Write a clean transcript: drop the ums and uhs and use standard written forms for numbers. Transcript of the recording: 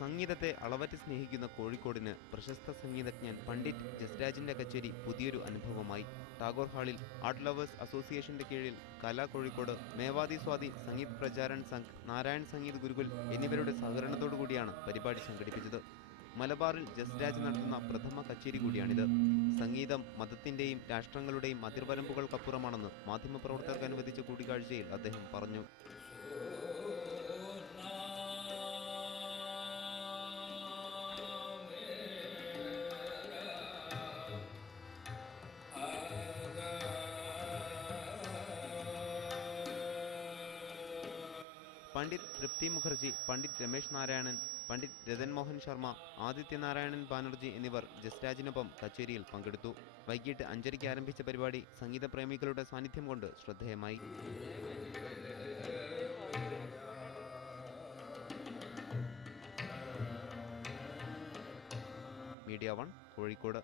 സംഗീതത്തെ അളവറ്റ് സ്നേഹിക്കുന്ന കോഴിക്കോടിന് പ്രശസ്ത സംഗീതജ്ഞൻ പണ്ഡിറ്റ് ജസ്രാജിന്റെ കച്ചേരി പുതിയൊരു അനുഭവമായി. ടാഗോർ ഹാളിൽ ആർട്ട് ലവേഴ്സ് അസോസിയേഷന്റെ കീഴിൽ കലാ കോഴിക്കോട്, മേവാതി സ്വാതി സംഗീത് പ്രചാരൺ സംഘ്, നാരായൺ സംഗീത് ഗുരുകുൽ എന്നിവരുടെ സഹകരണത്തോടുകൂടിയാണ് പരിപാടി സംഘടിപ്പിച്ചത്. മലബാറിൽ ജസ്രാജ് നടത്തുന്ന പ്രഥമ കച്ചേരി കൂടിയാണിത്. സംഗീതം മതത്തിന്റെയും രാഷ്ട്രങ്ങളുടെയും അതിർവരമ്പുകൾക്കപ്പുറമാണെന്ന് മാധ്യമപ്രവർത്തകർക്ക് അനുവദിച്ച കൂടിക്കാഴ്ചയിൽ അദ്ദേഹം പറഞ്ഞു. പണ്ഡിറ്റ് തൃപ്തി മുഖർജി, പണ്ഡിറ്റ് രമേശ് നാരായണൻ, പണ്ഡിറ്റ് രതൻ മോഹൻ ശർമ്മ, ആദിത്യ നാരായണൻ ബാനർജി എന്നിവർ ജസ്രാജിനൊപ്പം കച്ചേരിയിൽ പങ്കെടുത്തു. വൈകിട്ട് 5:30 ആരംഭിച്ച പരിപാടി സംഗീതപ്രേമികളുടെ സാന്നിധ്യം കൊണ്ട് ശ്രദ്ധേയമായി. മീഡിയ 1 കോഴിക്കോട്.